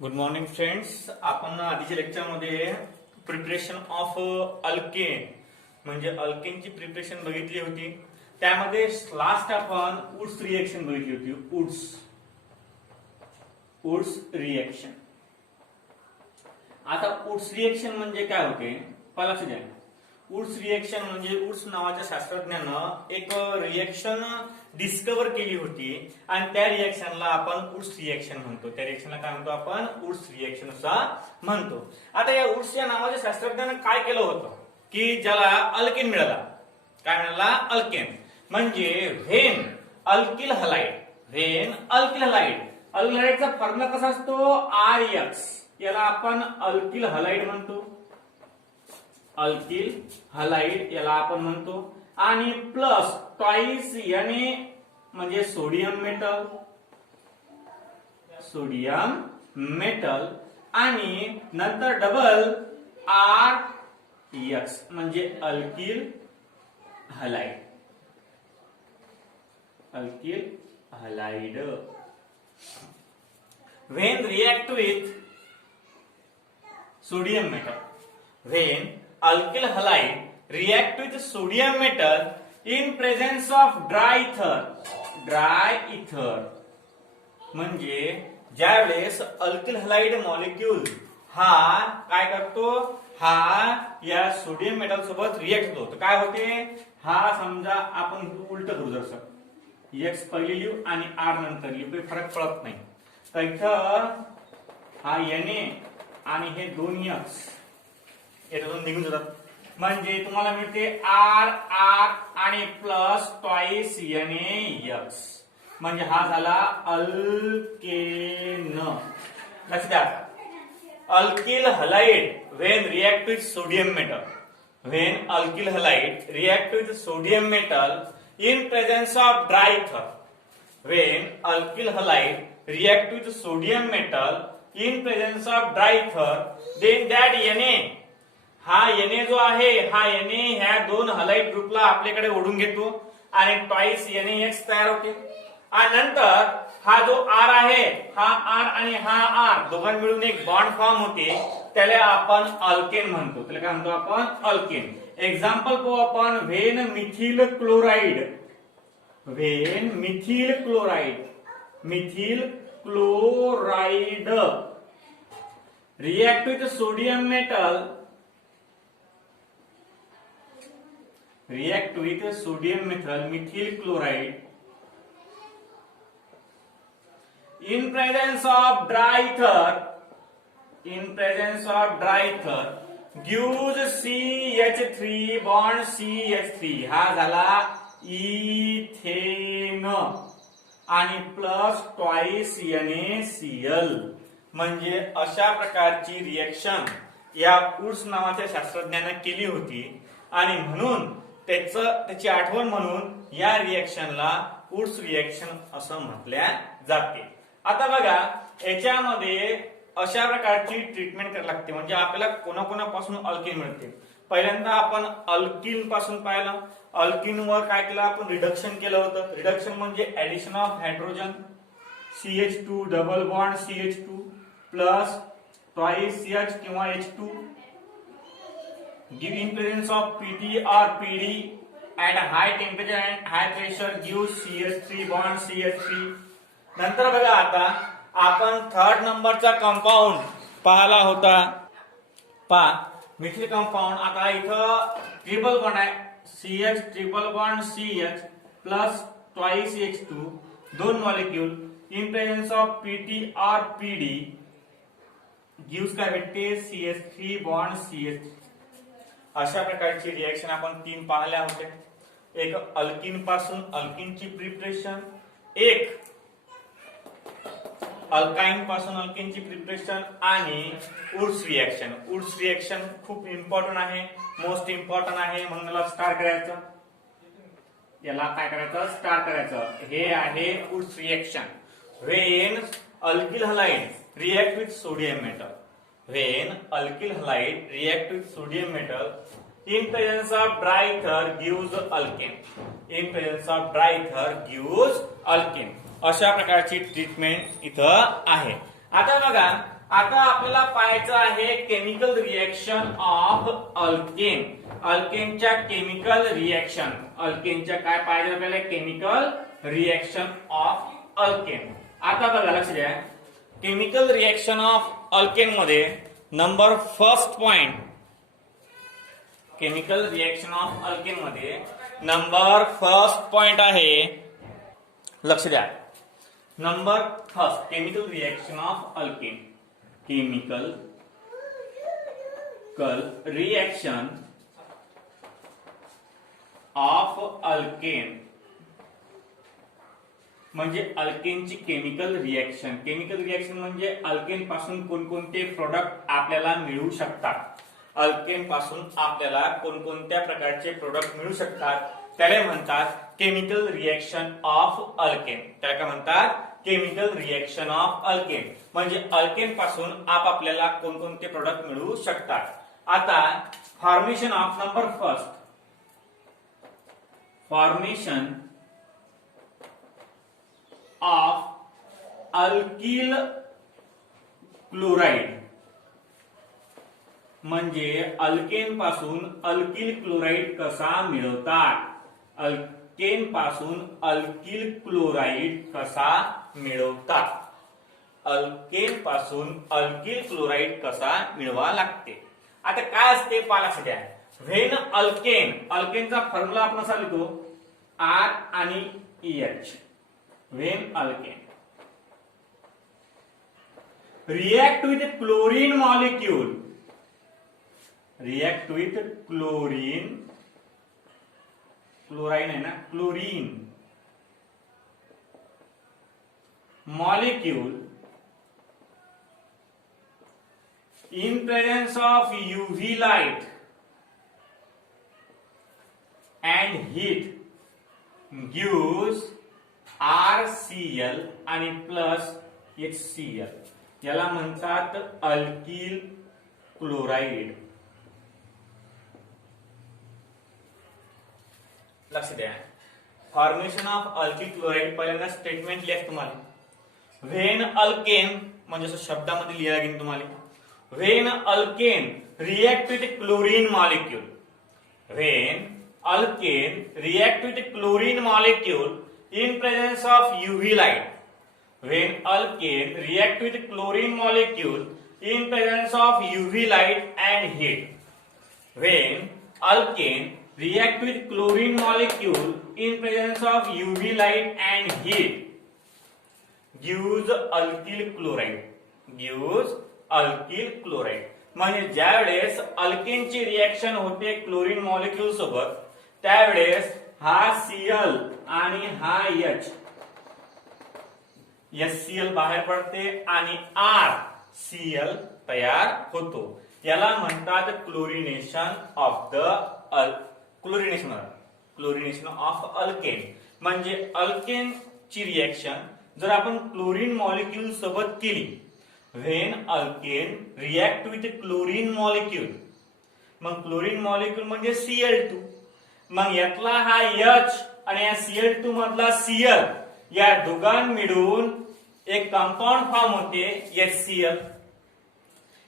Good morning friends. आपण आधीच्या लेक्चरमध्ये प्रिपरेशन ऑफ अल्केन म्हणजे अल्केनची प्रिपरेशन बघितली होती. त्यामध्ये लास्ट आपण वुड्स रिएक्शन बघितली होती. Wurtz reaction. आता वुड्स रिएक्शन म्हणजे काय होते पहिला लक्षात घ्या. वुड्स रिएक्शन म्हणजे वुड्स नावाच्या शास्त्रज्ञानं एक रिएक्शन डिस्कवर केली होती आणि त्या रिएक्शनला आपण वुड्स रिएक्शन म्हणतो. त्या रिएक्शनला काय म्हणतो आपण? वुड्स रिएक्शन असं म्हणतो. आता या वुड्स या नावाच्या शास्त्रज्ञानं काय केलं होतं की ज्याला अल्केन मिळाला. काय मिळाला? अल्केन. म्हणजे when alkyl halide. When alkyl halide. Alkyl हलाइडचा फॉर्म्युला कसा असतो? RX. याला आपण अल्किल हलाइड म्हणतो. अल्किल हलाइड याला आपण म्हणतो. आणि प्लस ट्वाइस Na म्हणजे सोडियम मेटल. सोडियम मेटल आणि नंतर डबल RX म्हणजे alkyl halide. Alkyl halide. When react with sodium metal. When alkyl halide react with sodium metal in presence of dry ether. Dry ether म्हणजे ज्यावेळेस alkyl halide molecule हा काय करतो? हा या सोडियम मेटल सोबत रिएक्ट होतो. काय होते? हा समजा आपण उलट करू जर X पहिले लिहू आणि R नंतर लिहू, काही फरक पडत नाही. तर इथं हा Na आणि हे दोन X याच्यातून निघून जातात. म्हणजे तुम्हाला मिळते R आणि प्लस ट्वाइस NaX. म्हणजे हा झाला अल्केन. लक्षात द्या. Alkyl halide when react with sodium metal. When alkyl halide react with sodium metal in presence of dry ether. When alkyl halide react with sodium metal in presence of dry ether, then that Na हा Na जो आहे हा Na ह्या दोन halide ग्रुपला आपल्याकडे ओढून घेतो आणि ट्वाइस NaX तयार होते. आणि नंतर हा जो R आहे हा R आणि हा R दोघां मिळून एक बॉन्ड फॉर्म होते. त्याला आपण अल्केन म्हणतो. त्याला काय म्हणतो आपण? अल्केन. एक्झाम्पल पाहू आपण. When methyl chloride. When methyl chloride. Methyl chloride react with sodium metal. React with sodium metal methyl chloride in presence of dry ether. In presence of dry ether gives CH3 bond CH3. हा झाला ethane आणि plus twice NaCl. म्हणजे अशा प्रकारची reaction या woods नावाच्या शास्त्रज्ञाने केली होती आणि म्हणून त्याची आठवण म्हणून या रिएक्शनला वुड्स रिएक्शन असं म्हटल्या जाते. आता बघा याच्यामध्ये अशा प्रकारची ट्रीटमेंट करावी लागते. म्हणजे आपल्याला कोणाकोणापासून अल्किन मिळते. पहिल्यांदा आपण अल्किन पासून पाहिलं. अल्किन वर काय केलं आपण? रिडक्शन केलं होतं. रिडक्शन म्हणजे addition of hydrogen. CH2 double bond CH2 plus twice H किंवा H2 give in presence of PT or PD at high temperature and high pressure gives CH3 bond CH3. नंतर बघा आता आपण थर्ड नंबरचा compound पाहिला होता. पहा मिथिल कंपाऊंड. आता इथं ट्रिपल बॉन्ड आहे. CH triple bond CH plus twice H2 दोन molecule in presence of PT or PD gives काय भेटते? CH3 bond CH. अशा प्रकारची रिएक्शन आपण तीन पाहिल्या होत्या. एक अल्किन पासून अल्किनची प्रिपरेशन, एक अल्काइन पासून अल्किनची प्रिपरेशन आणि वुड्स रिएक्शन. वुड्स रिएक्शन खूप इम्पॉर्टंट आहे. मोस्ट इम्पॉर्टंट आहे. म्हणून मला स्टार्ट करायचं. याला काय करायचं? स्टार्ट करायचं. हे आहे Wurtz reaction. When alkyl halide react with sodium metal. When alkyl halide react with sodium metal in presence of dry ether gives alkane. In presence of dry ether gives alkane. अशा प्रकारची treatment इथं आहे. आता बघा आता आपल्याला पाहायचं आहे केमिकल रिएक्शन ऑफ अल्केन. अल्केनच्या केमिकल रिएक्शन, अल्केनच्या काय पाहिजे आपल्याला, केमिकल रिएक्शन ऑफ अल्केन. आता बघा लक्ष द्या, केमिकल रिएक्शन ऑफ अल्केन मध्ये number first point, chemical reaction of alkane मध्ये नंबर फर्स्ट पॉइंट आहे, लक्ष द्या. Number first, chemical reaction of alkane. Chemical reaction of alkane म्हणजे अल्केनची केमिकल रिएक्शन. केमिकल रिएक्शन म्हणजे अल्केन पासून कोणकोणते प्रोडक्ट आपल्याला मिळू शकतात. अल्केन पासून आपल्याला कोणकोणत्या प्रकारचे प्रोडक्ट मिळू शकतात त्याला म्हणतात केमिकल रिएक्शन ऑफ अल्केन. त्याला काय म्हणतात, केमिकल रिएक्शन ऑफ अल्केन. म्हणजे अल्केन पासून आपल्याला कोणकोणते प्रोडक्ट मिळू शकतात. आता formation of number first, formation of alkyl chloride म्हणजे अल्केन पासून अल्किल क्लोराइड कसा मिळवतात. अल्केन पासून अल्किल क्लोराइड कसा मिळवतात. अल्केन पासून अल्किल क्लोराइड कसा मिळवा लागते. आता काय असते पाला सध्या, व्हेन अल्केन, अल्केनचा फॉर्म्युला आपण असा लिहितो आर आणि EH. When alkane react with chlorine molecule, react with chlorine, chlorine है ना, chlorine molecule in presence of UV light and heat gives RCl आणि प्लस HCl. याला म्हणतात अल्किल क्लोराइड. लक्ष द्या, फॉर्मेशन ऑफ अल्किल क्लोराइड पहिल्यांदा statement लिहा तुम्हाला. व्हेन अल्केन म्हणजे असं शब्दामध्ये लिहायला लागेल तुम्हाला. When alkane react with chlorine molecule, when alkane react with chlorine molecule in presence of UV light, when alkane react with chlorine molecule in presence of UV light and heat, when alkane react with chlorine molecule in presence of UV light and heat gives alkyl chloride, gives alkyl chloride. म्हणजे ज्या वेळेस अल्केनची reaction होते chlorine molecule सोबत त्यावेळेस हा Cl आणि हा HCl बाहेर पडते आणि RCl तयार होतो. याला म्हणतात chlorination of the chlorination of alkane. म्हणजे अल्केनची रिएक्शन जर आपण क्लोरीन मॉलिक्यूल सोबत केली, when alkane react with chlorine molecule, मग क्लोरीन मॉलिक्यूल म्हणजे Cl2, मग यातला हा H आणि या Cl2 मधला Cl या दोघां मिळून एक कंपाऊंड फॉर्म होते HCl.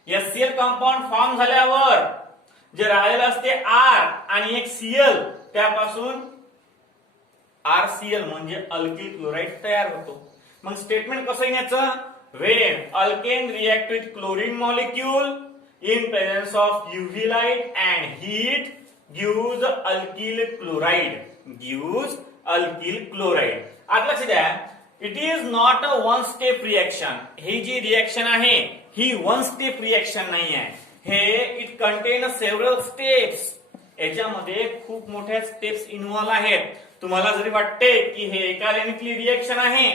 HCl कंपाऊंड फॉर्म झाल्यावर जे राहिलेलं असते R आणि एक Cl, त्यापासून RCl म्हणजे अल्किल क्लोराइड तयार होतो. मग स्टेटमेंट कसं येण्याचं, when alkane react with chlorine molecule in presence of UV light and heat gives alkyl chloride, gives alkyl chloride. आता लक्ष द्या, it is not a one step reaction. ही जी रिएक्शन आहे ही वन स्टेप रिएक्शन नाही आहे. हे इट कंटेन सेव्हरल स्टेप्स. याच्यामध्ये खूप मोठ्या स्टेप्स इन्व्हॉल्व आहेत. तुम्हाला जरी वाटते की हे एका लाईनतली रिएक्शन आहे,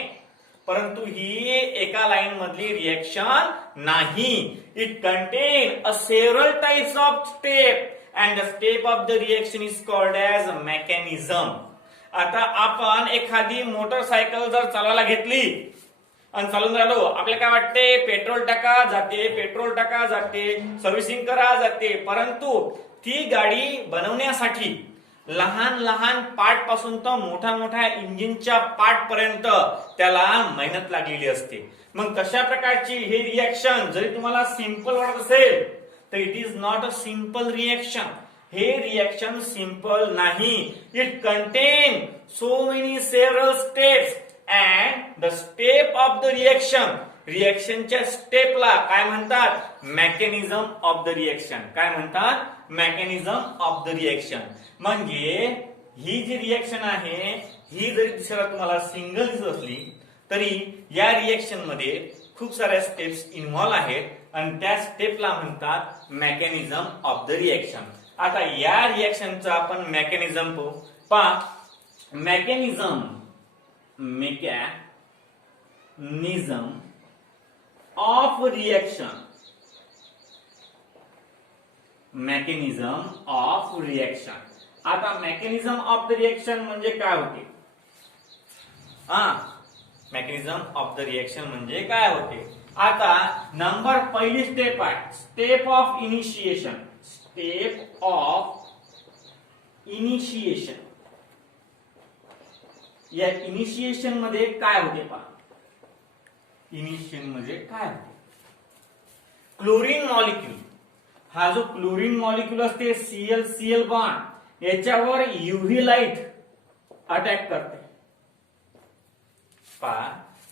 परंतु ही एका लाईन मधली रिएक्शन नाही. It contain a several types of step and the step of the reaction is called as mechanism. आता आपण एखादी मोटरसायकल जर चालवायला घेतली आणि चालून राहिलो, आपल्याला काय वाटते, पेट्रोल टाका जाते, पेट्रोल टाका जाते, सर्व्हिसिंग करा जाते. परंतु ती गाडी बनवण्यासाठी लहान लहान पार्ट पासून तर मोठ्या मोठ्या इंजिनच्या पार्ट पर्यंत त्याला मेहनत लागलेली असते. मग कशा प्रकारची हे रिएक्शन जरी तुम्हाला सिंपल वाटत असेल तर it is not a simple reaction. हे रिएक्शन सिंपल नाही. It contain so many several steps and the step of the रिएक्शनच्या स्टेपला काय म्हणतात? Mechanism of the reaction. काय म्हणतात? Mechanism of the reaction. म्हणजे ही जी रिएक्शन आहे ही जरी दिसायला तुम्हाला सिंगल दिसत असली तरी या रिएक्शन मध्ये खूप साऱ्या स्टेप्स इन्व्हॉल्व आहेत आणि त्या स्टेपला म्हणतात मेकॅनिझम ऑफ द रिएक्शन. आता या रिएक्शनचा आपण मेकॅनिझम पहा. Mechanism of reaction. Mechanism of reaction. आता मेकॅनिझम ऑफ द रिएक्शन म्हणजे काय होते? मेकॅनिझम ऑफ द रिएक्शन म्हणजे काय होते? आता पहिली स्टेप आहे step of initiation. Step of initiation. या इनिशिएशन मध्ये काय होते पहा. इनिशिएशन मध्ये काय होते? क्लोरीन मॉलिक्यूल, हा जो क्लोरीन मॉलिक्यूल असते Cl बॉन्ड याच्यावर युव्ही लाईट अटॅक करते. पहा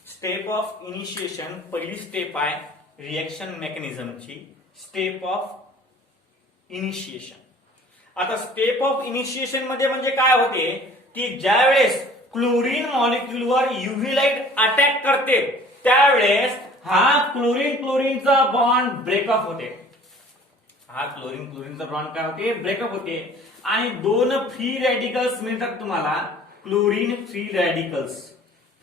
स्टेप ऑफ इनिशिएशन पहिली स्टेप आहे रिएक्शन मेकॅनिझमची. Step of initiation. आता स्टेप ऑफ इनिशिएशन मध्ये म्हणजे काय होते की ज्या वेळेस क्लोरीन मॉलिक्यूलवर युव्ही लाईट अटॅक करते त्यावेळेस हा क्लोरीनचा बॉन्ड ब्रेकअप होते. हा क्लोरीनचा बॉन्ड काय होते? ब्रेकअप होते आणि दोन फ्री रॅडिकल्स मिळतात तुम्हाला. Chlorine free radicals.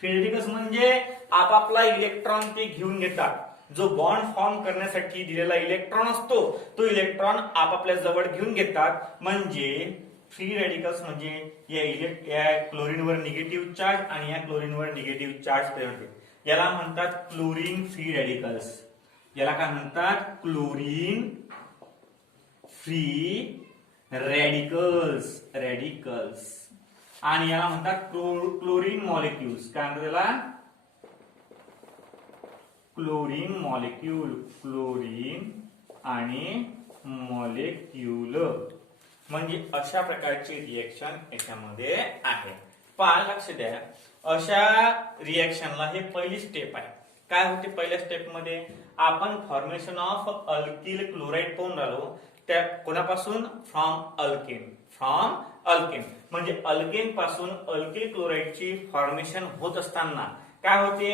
Free radicals म्हणजे आपापला इलेक्ट्रॉन ते घेऊन घेतात. जो बॉन्ड फॉर्म करण्यासाठी दिलेला इलेक्ट्रॉन असतो तो इलेक्ट्रॉन आपापल्या जवळ घेऊन घेतात. म्हणजे फ्री रॅडिकल्स म्हणजे या क्लोरीनवर निगेटिव्ह चार्ज आणि या क्लोरीनवर निगेटिव्ह चार्ज तयार होते. याला म्हणतात क्लोरीन फ्री रॅडिकल्स. याला काय म्हणतात? Chlorine free radicals. आणि याला म्हणतात क्लोरीन मॉलिक्युल्स. काय म्हणतात त्याला? Chlorine molecule. क्लोरीन आणि मॉलिक्यूल. म्हणजे अशा प्रकारची रिएक्शन याच्यामध्ये आहे. लक्ष द्या. अशा रिएक्शनला हे पहिली स्टेप आहे. काय होते पहिल्या स्टेप मध्ये? आपण फॉर्मेशन ऑफ अल्किल क्लोराईड पाहून राहिलो. त्या कोणापासून? From alkane. म्हणजे अल्केन पासून अल्किल क्लोराईडची फॉर्मेशन होत असताना काय होते?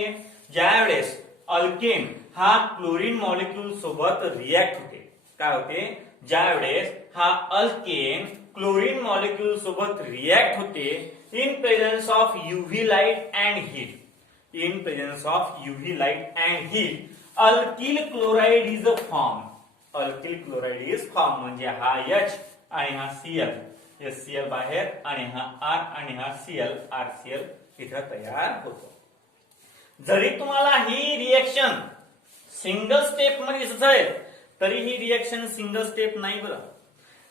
ज्या वेळेस अल्केन हा क्लोरीन मॉलिक्यूल सोबत रिॲक्ट होते. काय होते? ज्या वेळेस हा अल्केन क्लोरीन मॉलिक्यूल सोबत रिॲक्ट होते in presence of UV light and heat. In presence of UV light and heat alkyl chloride is form. Alkyl chloride is form. म्हणजे हा H आणि हा Cl. HCl बाहेर आणि हा R आणि हा Cl RCl इथं तयार होतो. जरी तुम्हाला ही रिएक्शन सिंगल स्टेप मध्ये दिसत असेल तरी ही रिएक्शन सिंगल स्टेप नाही बरं.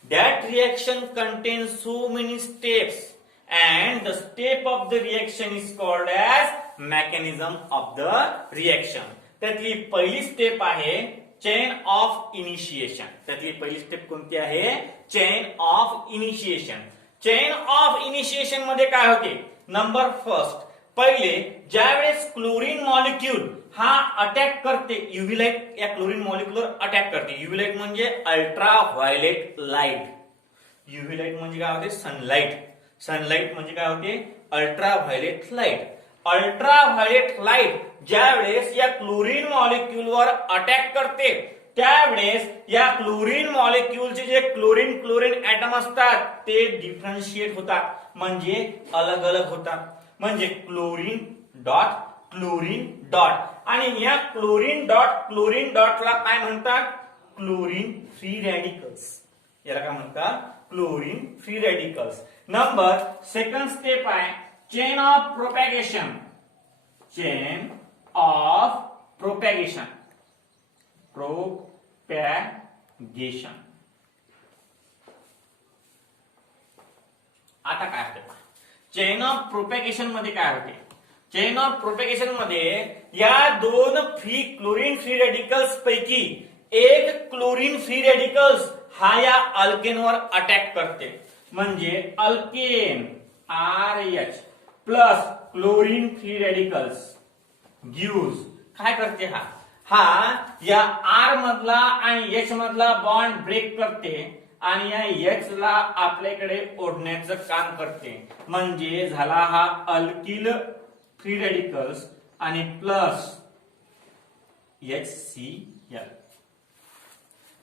That reaction contains so many steps and the step of the reaction is called as mechanism of the reaction. त्यातली पहिली स्टेप आहे चेन ऑफ इनिशिएशन. त्यातली पहिली स्टेप कोणती आहे? Chain of initiation. Chain of initiation मध्ये काय होते? नंबर फर्स्ट पहिले ज्यावेळेस क्लोरीन मॉलिक्यूल हा अटॅक करते युव्ही लाईट या क्लोरीन मॉलिक्यूलवर अटॅक करते. युव्ही लाईट म्हणजे ultra violet light. UV light म्हणजे काय होते? सनलाईट म्हणजे काय होते? Ultra violet light. Ultra violet light ज्या वेळेस या क्लोरीन मॉलिक्यूलवर अटॅक करते त्यावेळेस या क्लोरीन मॉलिक्यूलचे जे क्लोरीन ऍटम असतात ते डिफरन्शिएट होतात. म्हणजे अलग अलग होतात. म्हणजे क्लोरीन डॉट आणि या क्लोरीन डॉटला काय म्हणतात? Chlorine free radicals. याला काय म्हणतात? Chlorine free radicals. Number second step आहे चेन ऑफ प्रोपॅगेशन. आता काय होते? चेन ऑफ प्रोपॅगेशन मध्ये काय होते? चेन ऑफ प्रोपेगेशन मध्ये या दोन क्लोरीन फ्री रेडिकल्स पैकी एक क्लोरीन फ्री रेडिकल्स हा या अल्केनवर अटॅक करते. म्हणजे alkane RH plus chlorine free radicals gives काय करते, हा या R मधला आणि H मधला बॉन्ड ब्रेक करते आणि या H ला आपल्याकडे ओढण्याचं काम करते. म्हणजे झाला हा अल्किल फ्री रेडिकल्स आणि प्लस HCl.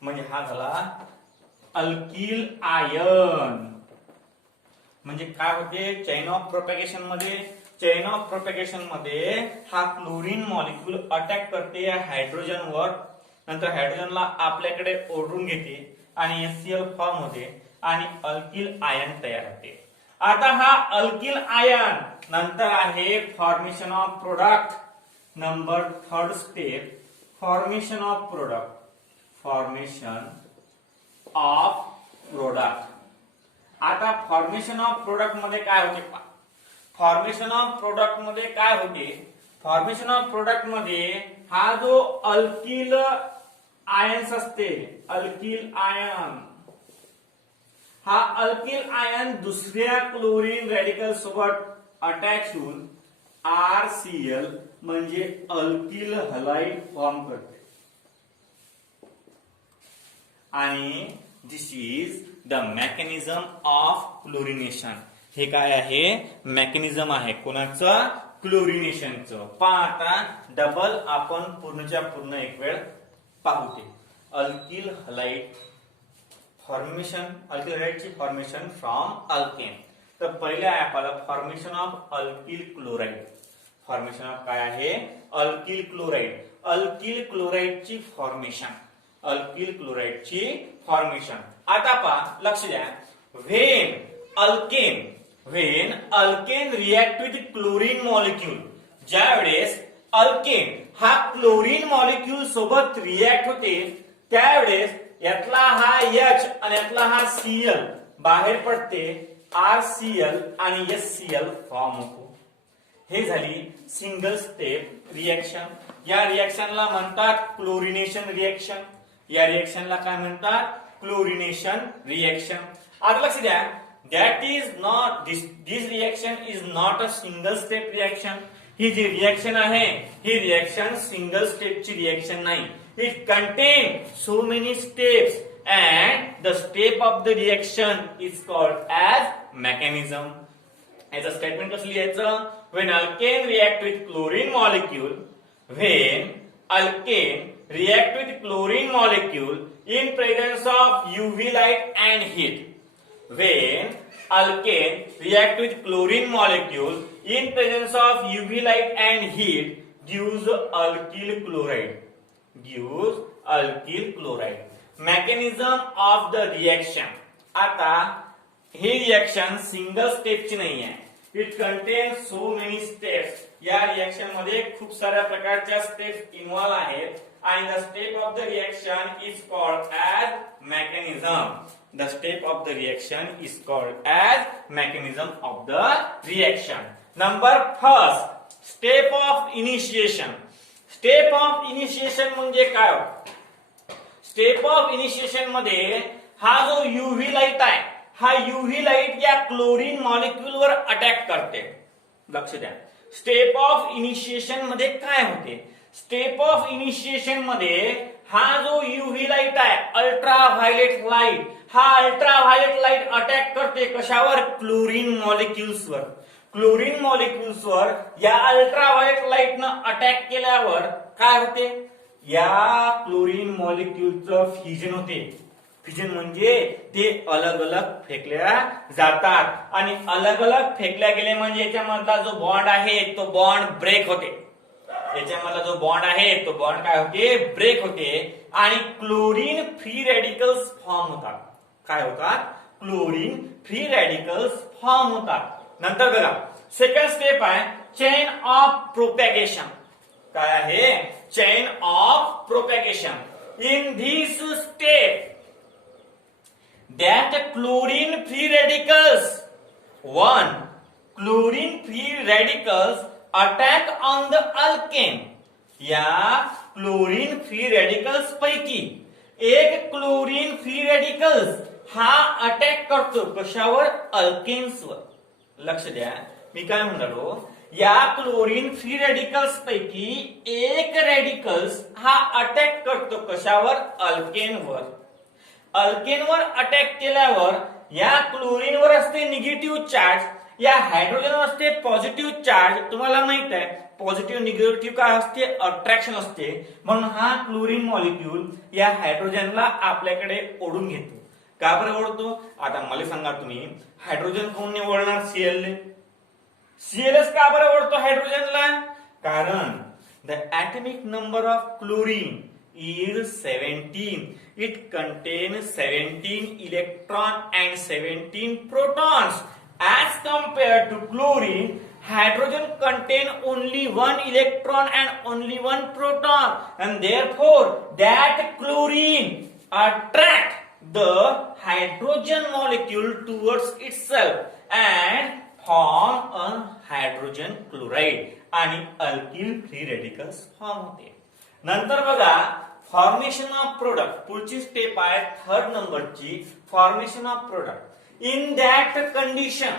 म्हणजे हा झाला अल्किल आयन. म्हणजे काय होते चेन ऑफ प्रोपेगेशन मध्ये हा क्लोरीन मॉलिक्यूल अटॅक करते या हायड्रोजनवर, नंतर हायड्रोजनला आपल्याकडे ओढून घेते आणि HCl फॉर्म होते आणि अल्किल आयन तयार होते. आता हा अल्किल आयन नंतर आहे formation of product. Number 3rd step formation of product. आता फॉर्मेशन ऑफ प्रोडक्ट मध्ये काय होते, फॉर्मेशन ऑफ प्रोडक्ट मध्ये हा जो अल्किल आयन्स असते, हा अल्किल आयन दुसऱ्या क्लोरीन रेडिकल सोबत अटॅच होऊन RCl म्हणजे अल्किल हलाइड फॉर्म करते. आणि this is the mechanism of chlorination. हे काय आहे, मेकॅनिझम आहे कोणाचं, क्लोरिनेशनचं. आता डबल आपण पूर्णच्या पूर्ण एक वेळ पाहू. ते अल्किल हलाइड फॉर्मेशन, अल्किल हलाइडची फॉर्मेशन फ्रॉम अल्केन. तर पहिल्या आहे आपल्याला formation of alkyl chloride. Formation of काय आहे, अल्किल क्लोराइड. अल्किल क्लोराइडची फॉर्मेशन. आता पहा, लक्ष द्या. When alkane react with chlorine molecule, ज्या वेळेस अल्केन हा क्लोरीन मॉलिक्यूल सोबत रिएक्ट होते त्यावेळेस यातला हा H आणि यातला हा Cl बाहेर पडते, RCl आणि HCl फॉर्म होतो. हे झाली सिंगल स्टेप रिएक्शन. या रिएक्शनला म्हणतात क्लोरिनेशन रिएक्शन. या रिएक्शनला काय म्हणतात, क्लोरिनेशन रिएक्शन. आता लक्ष द्या, this reaction is not a single step reaction. ही जी रिएक्शन आहे ही रिएक्शन सिंगल स्टेपची रिएक्शन नाही. It contain so many steps and the step of the reaction is called as mechanism. याचं स्टेटमेंट कसं लिहायचं, when alkane react with chlorine molecule in presence of UV light and heat. When alkane react with chlorine molecule in presence of UV light and heat gives alkyl chloride. Mechanism of the reaction. आता ही reaction single स्टेपची नाही आहे. It contain so many steps. या reaction मध्ये खूप साऱ्या प्रकारच्या steps involve आहेत आणि the step of the reaction is called as mechanism. The step of the reaction is called as mechanism of the reaction. Number 1 step of initiation. Step of initiation म्हणजे काय, step of initiation मध्ये हा जो UV light आहे, हा UV light या chlorine molecule वर attack करते. लक्ष द्या, स्टेप ऑफ इनिशिएशन मध्ये काय होते, स्टेप ऑफ इनिशिएशन मध्ये हा जो UV लाईट आहे, अल्ट्राव्हायलेट लाईट, हा अल्ट्राव्हायलेट लाईट अटॅक करते कशावर, क्लोरीन मॉलिक्यूल्सवर. क्लोरीन मॉलिक्यूल्सवर या अल्ट्राव्हायलेट लाईटनं अटॅक केल्यावर काय होते, या क्लोरीन मॉलिक्यूलचं फ्युजन होते. फ्युजन म्हणजे ते अलग अलग फेकल्या जातात आणि अलग अलग फेकल्या गेले म्हणजे याच्यामधला जो बॉन्ड आहे तो बॉन्ड ब्रेक होते. याच्यामधला जो बॉन्ड आहे तो बॉन्ड काय होते, ब्रेक होते आणि क्लोरीन फ्री रेडिकल्स फॉर्म होतात. काय होतात, क्लोरीन फ्री रेडिकल्स फॉर्म होतात. नंतर बघा सेकंड स्टेप आहे चेन ऑफ प्रोपॅगेशन. काय आहे, chain of propagation. In this step that chlorine free radicals attack on the alkane. या क्लोरीन फ्री रेडिकल्स पैकी एक क्लोरीन फ्री रेडिकल्स हा अटॅक करतो कशावर? अल्केन्सवर. लक्ष द्या मी काय म्हणालो, या क्लोरीन फ्री रेडिकल्स पैकी एक रेडिकल्स हा अटॅक करतो कशावर? अल्केनवर. अल्केनवर अटॅक केल्यावर या क्लोरीनवर असते निगेटिव्ह चार्ज, या हायड्रोजनवर असते पॉझिटिव्ह चार्ज. तुम्हाला माहित आहे पॉझिटिव्ह निगेटिव्ह काय असते? अट्रॅक्शन असते. म्हणून हा क्लोरीन मॉलिक्यूल या हायड्रोजनला आपल्याकडे ओढून घेतो. का बरं ओढतो? आता मला सांगा तुम्ही, हायड्रोजन कोण निवडणार? सीएल. सीएलएस का बरं ओढतो हायड्रोजनला? कारण the atomic number of chlorine is 17. It contains 17 electron and 17 protons. As compared to chlorine, hydrogen contain only one electron and only one proton, and therefore that chlorine attract the hydrogen molecule towards itself and form a hydrogen chloride आणि alkyl free radicals form होते. नंतर बघा formation of product. पुढची step आहे third नंबरची, formation of product. In that condition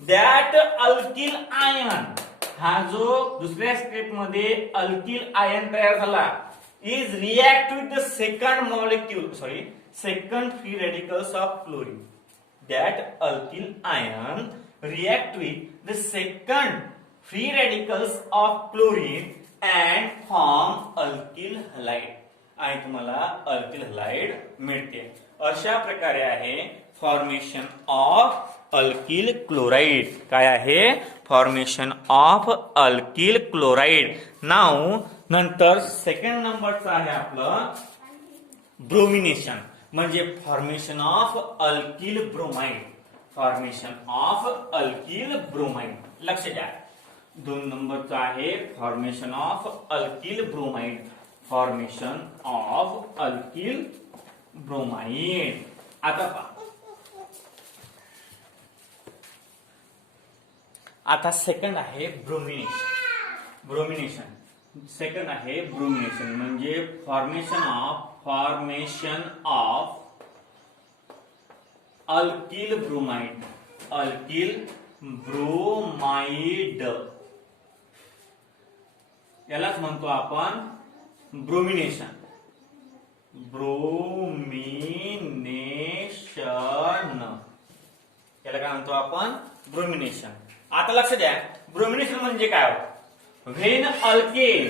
that alkyl ion, हा जो दुसऱ्या स्टेप मध्ये अल्किल आयन तयार झाला, is react with the second molecule second free radicals of chlorine. That alkyl ion react with the second free radicals of chlorine and form alkyl halide. आणि तुम्हाला alkyl halide मिळते. अशा प्रकारे आहे formation of alkyl chloride. काय आहे? Formation of alkyl chloride. नाव नंतर सेकंड नंबरचं आहे आपलं ब्रोमिनेशन, म्हणजे formation of alkyl bromide. Formation of alkyl bromide. लक्ष द्या 2 नंबरचा आहे formation of alkyl bromide. Formation of alkyl bromide. आता पहा, आता सेकंड आहे ब्रोमिनेशन. ब्रोमिनेशन सेकंड आहे ब्रोमिनेशन म्हणजे formation of alkyl bromide. Alkyl bromide यालाच म्हणतो आपण ब्रोमिनेशन. याला काय म्हणतो आपण? ब्रोमिनेशन. आता लक्ष द्या ब्रोमिनेशन म्हणजे काय होतं? व्हेन अल्केन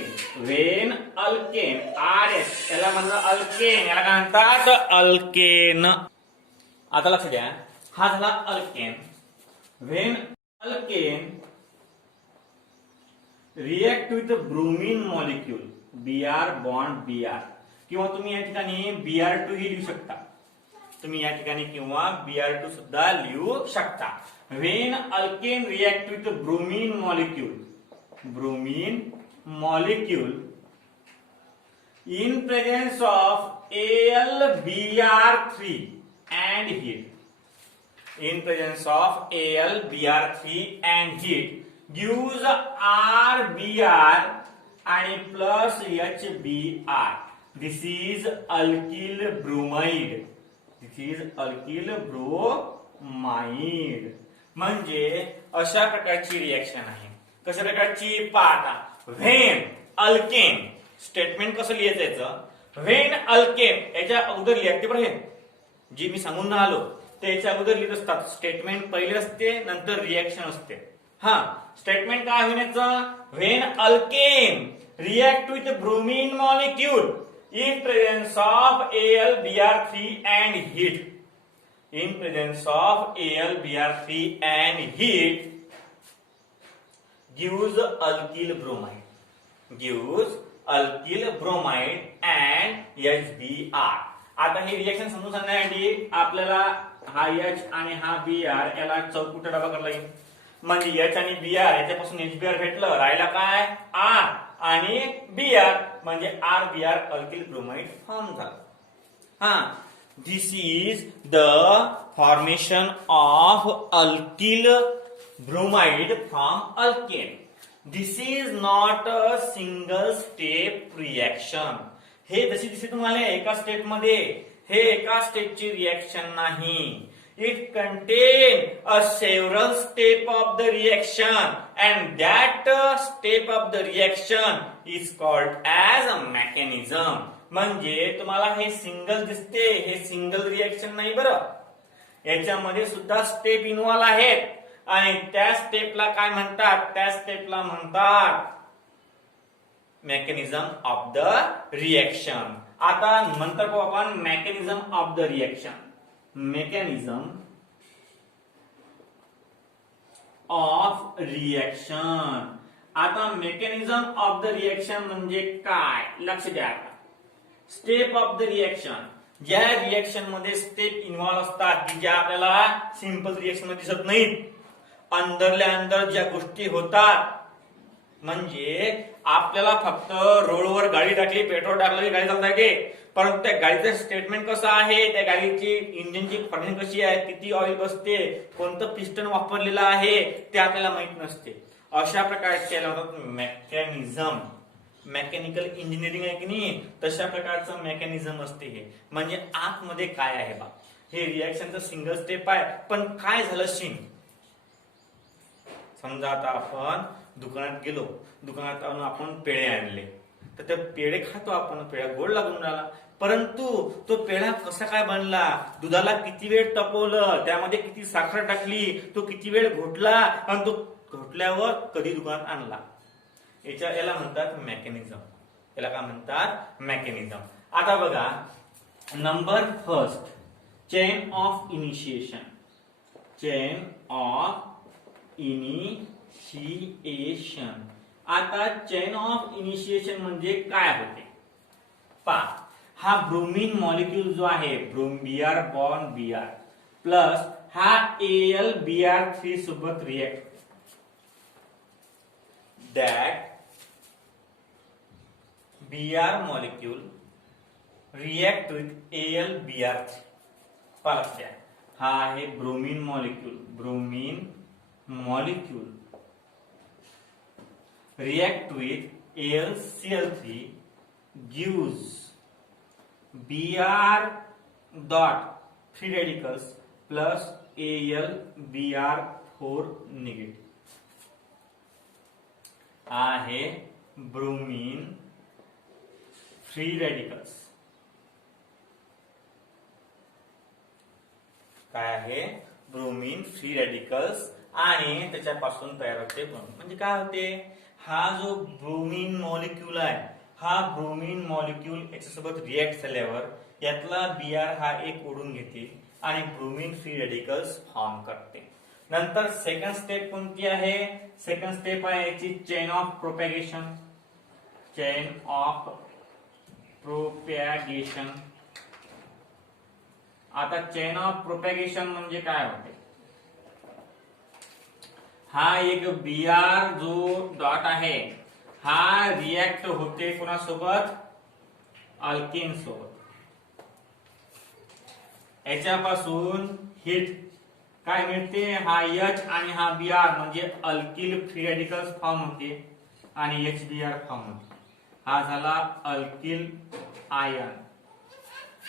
RS याला म्हणतात अल्केन, याला काय म्हणतात? अल्केन. आता लक्ष द्या हा झाला alkane. When alkane react with bromine molecule Br bond Br, किंवा तुम्ही या ठिकाणी Br2 ही लिहू शकता. तुम्ही या ठिकाणी किंवा Br2 सुद्धा लिहू शकता. When alkane react with bromine molecule in presence of AlBr3 and heat. In presence of AlBr3 and heat gives RBr आणि plus HBr. This is alkyl bromide. म्हणजे अशा प्रकारची रिएक्शन आहे. कशा प्रकारची? पाहता व्हेन अल्केन. स्टेटमेंट कसं लिहायचं? व्हेन अल्केन याच्या अगोदर लिहायचे बरं, हे जी मी सांगून आलो त्याच्या अगोदर लिहित असतात. स्टेटमेंट पहिले असते, नंतर रिएक्शन असते. हा स्टेटमेंट काय होण्याचं? When alkane react with bromine molecule in presence of AlBr3 and heat. In presence of AlBr3 and heat gives alkyl bromide and HBr. आता हे रिएक्शन समजून सांगण्यासाठी आपल्याला हा H आणि हा Br याला चौकुटा डबा करायला लागेल. म्हणजे H आणि Br याच्यापासून HBr भेटलं, राहिला काय? R आणि Br म्हणजे RBr अल्किल ब्रोमाइड फॉर्म झाला. हा this is the formation of alkyl bromide from alkane. This is not a single step reaction. हे जशी दिसते तुम्हाला एका स्टेप मध्ये, हे एका स्टेपची रिएक्शन नाही. It contain a several step of the reaction and that step of the reaction is called as a mechanism. म्हणजे तुम्हाला हे सिंगल दिसते, हे सिंगल रिएक्शन नाही बरं, याच्यामध्ये सुद्धा स्टेप इन्व्हॉल्व आहेत आणि त्या स्टेपला काय म्हणतात, त्या स्टेपला म्हणतात मेकॅनिझम ऑफ द रिएक्शन. आता नंतर पाहू आपण mechanism of the reaction. Mechanism of reaction. आता मेकॅनिझम ऑफ द रिएक्शन म्हणजे काय, लक्ष द्या. स्टेप ऑफ द रिएक्शन, ज्या रिएक्शन मध्ये स्टेप इन्व्हॉल्व असतात की ज्या आपल्याला सिंपल रिएक्शन मध्ये दिसत नाहीत, अंदरल्या अंदर ज्या गोष्टी होतात, म्हणजे आपल्याला फक्त रोडवर गाडी टाकली, पेट्रोल टाकलं की गाडी चालता येते, परंतु त्या गाडीचं स्टेटमेंट कसं आहे, त्या गाडीची इंजिनची फर्निंग कशी आहे, किती ऑइल बसते, कोणतं पिस्टन वापरलेलं आहे ते आपल्याला माहित नसते. अशा प्रकारचे मेकॅनिझम, मेकॅनिकल इंजिनिअरिंग आहे की नाही, तशा प्रकारचं मेकॅनिझम असते हे. म्हणजे आतमध्ये काय आहे बा, हे रिएक्शनचं सिंगल स्टेप आहे, पण काय झालं सीन. समजा आता आपण दुकानात गेलो, दुकानात आपण पेढे आणले, तर ते पेढे खातो आपण, पेढा गोड लागून राहिला, परंतु तो पेढा कसा काय बनला, दुधाला किती वेळ तापवलं, त्यामध्ये किती साखर टाकली, तो किती वेळ घोटला आणि तो घोटल्यावर कधी दुकानात आणला, याला म्हणतात मेकॅनिझम. याला काय म्हणतात, मेकॅनिझम. आता बघा number first, chain of initiation. Chain of initiation. आता चेन ऑफ इनिशिएशन म्हणजे काय होते पहा. हा ब्रोमीन मॉलिक्यूल जो आहे, Br बॉन्ड Br प्लस हा AlBr3 सोबत react, that Br molecule react with AlBr3. पहा, हा आहे bromine molecule, bromine molecule react with AlCl3 gives Br dot free radicals plus AlBr4 negative. आहे ब्रोमीन फ्री रेडिकल्स. काय आहे, ब्रोमीन फ्री रेडिकल्स, आणि त्याच्यापासून तयार होते ब्रोमीन. म्हणजे काय होते, हा जो ब्रोमीन मॉलिक्यूल आहे, हा ब्रोमीन मॉलिक्यूल याच्यासोबत रिएक्ट झाल्यावर यातला Br हा एक ओढून घेते आणि ब्रोमीन फ्री रेडिकल्स फॉर्म करते. नंतर सेकंड स्टेप कोणती आहे, सेकंड स्टेप आहे याची chain of propagation. Chain of propagation. आता चेन ऑफ प्रोपॅगेशन म्हणजे काय होते, हा एक Br जो डॉट आहे, हा रिएक्ट होते कोणासोबत, अल्केन सोबत. याच्यापासून हिट काय मिळते, हा H आणि हा Br म्हणजे अल्किल फ्री रेडिकल्स फॉर्म होते आणि HBr फॉर्म होते. हा झाला अल्किल आयन.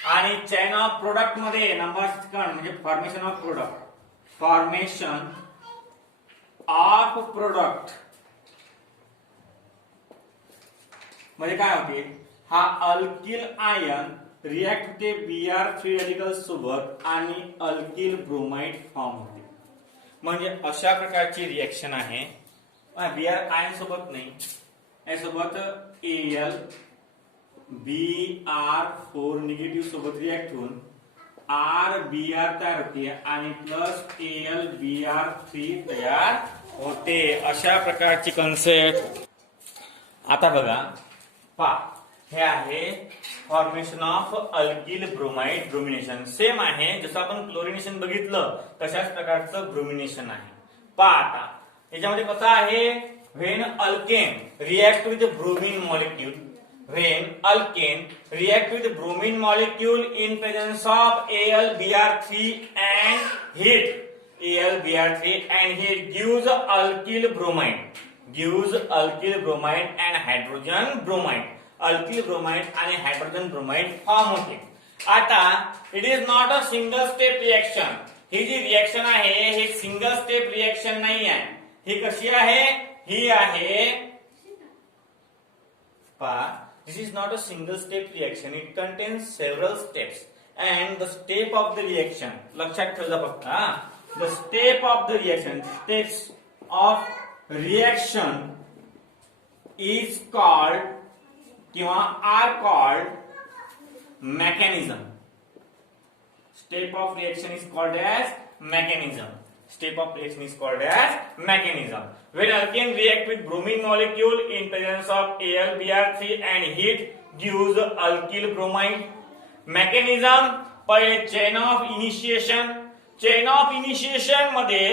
आणि चेन ऑफ प्रोडक्ट मध्ये नंबर सेकंड म्हणजे formation of product. Formation of product म्हणजे काय होते, हा अल्किल आयन रिएक्ट होते Br फ्री रेडिकल्स सोबत आणि अल्किल ब्रोमाइड फॉर्म होते. म्हणजे अशा प्रकारची रिएक्शन आहे. Br आयन सोबत नाही, यासोबत AlBr4 निगेटिव्ह सोबत रिएक्ट होऊन RBr तयार होते आणि प्लस AlBr3 तयार होते. अशा प्रकारची कन्सेप्ट. आता बघा पहा, हे आहे formation of alkyl bromide bromination. Same आहे जसं आपण क्लोरिनेशन बघितलं तशाच प्रकारचं ब्रोमिनेशन आहे. पहा आता याच्यामध्ये कसं आहे, when alkane react with bromine molecule, when alkane react with bromine molecule in presence of AlBr3 and heat, AlBr3 and heat gives alkyl bromide. gives alkyl bromide and hydrogen bromide. Alkyl bromide आणि hydrogen bromide form होते. आता it is not a single step reaction. ही जी reaction आहे हे single step reaction नाही आहे. ही कशी आहे? ही आहे this is not a single step reaction. It contains several steps and the step of the reaction, लक्षात ठेवा फक्त the step of the reaction, steps of reaction is called किंवा are called mechanism. Step of reaction is called as mechanism. Step of reaction is called as mechanism. When alkane react with bromine molecule in presence of AlBr3 and heat gives alkyl bromide. Mechanism पहिले chain of initiation. Chain of initiation मध्ये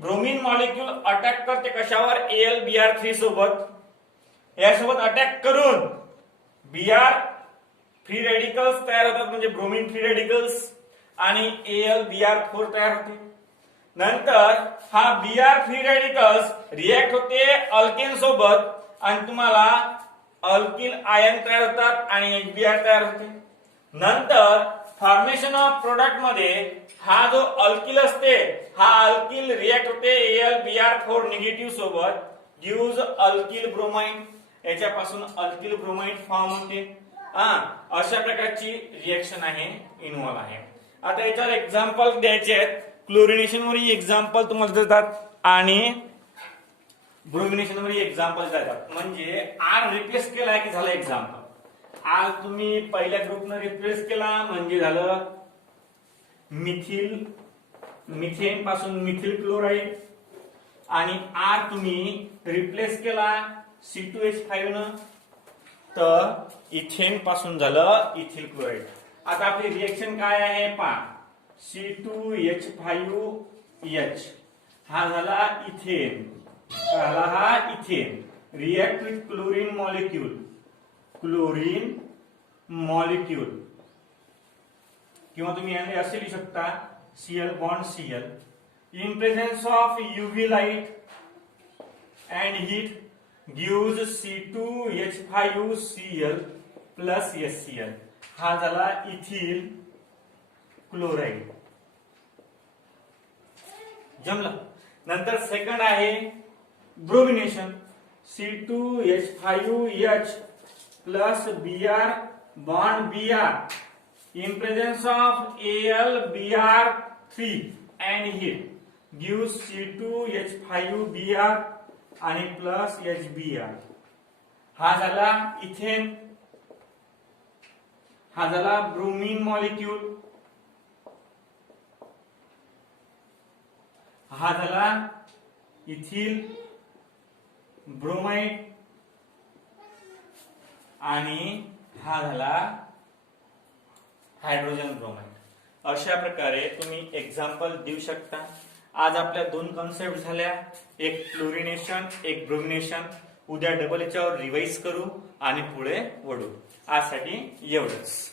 bromine molecule attack करते कशावर? AlBr3 सोबत. यासोबत attack करून Br free radicals तयार होतात म्हणजे ब्रोमीन फ्री रेडिकल्स आणि AlBr4 तयार होते. नंतर हा Br फ्री रेडिकल्स रिएक्ट होते अल्केन सोबत आणि तुम्हाला अल्किल आयन तयार होतात आणि HBr तयार होते. नंतर फॉर्मेशन ऑफ प्रोडक्ट मध्ये हा जो अल्किल असते हा अल्किल रिएक्ट होते AlBr4 निगेटिव्ह सोबत गिव्स अल्किल ब्रोमाइड. याच्यापासून अल्किल ब्रोमाइड फॉर्म होते. अशा प्रकारची रिएक्शन आहे इन्व्हॉल्व आहे. आता याच्यावर एक्झाम्पल द्यायचे आहेत. क्लोरिनेशन वर एक्झाम्पल तुम्हाला देतात आणि ब्रोमिनेशन वर एक्झाम्पल देतात. म्हणजे आर रिप्लेस केला की झालं एक्झाम्पल. आर तुम्ही पहिल्या ग्रुपनं रिप्लेस केला म्हणजे झालं मिथेन पासून मिथिल क्लोराईड आणि आर तुम्ही रिप्लेस केला C2H5 न तर इथेन पासून झालं इथिल क्लोराईड. आता आपली रिएक्शन काय आहे पहा. C2H5H हा झाला इथेन. हा ethane react with chlorine molecule किंवा तुम्ही असे लिहू शकता Cl bond Cl in presence of UV light and heat gives C2H5Cl plus HCl. हा झाला इथिल क्लोराईड. जमलं. नंतर सेकंड आहे bromination. C2H5H plus Br bond Br in presence of AlBr3 and heat gives C2H5Br आणि plus HBr. हा झाला ethane. हा झाला ब्रोमीन मॉलिक्यूल. हा झाला इथिल ब्रोमाइड आणि हा झाला हायड्रोजन ब्रोमाइड. अशा प्रकारे तुम्ही एक्झाम्पल देऊ शकता. आज आपल्या दोन कॉन्सेप्ट झाल्या. एक क्लोरिनेशन एक ब्रोमिनेशन. उद्या डबल याच्यावर रिवाइज करू आणि पुढे वळू. आजसाठी एवढंच.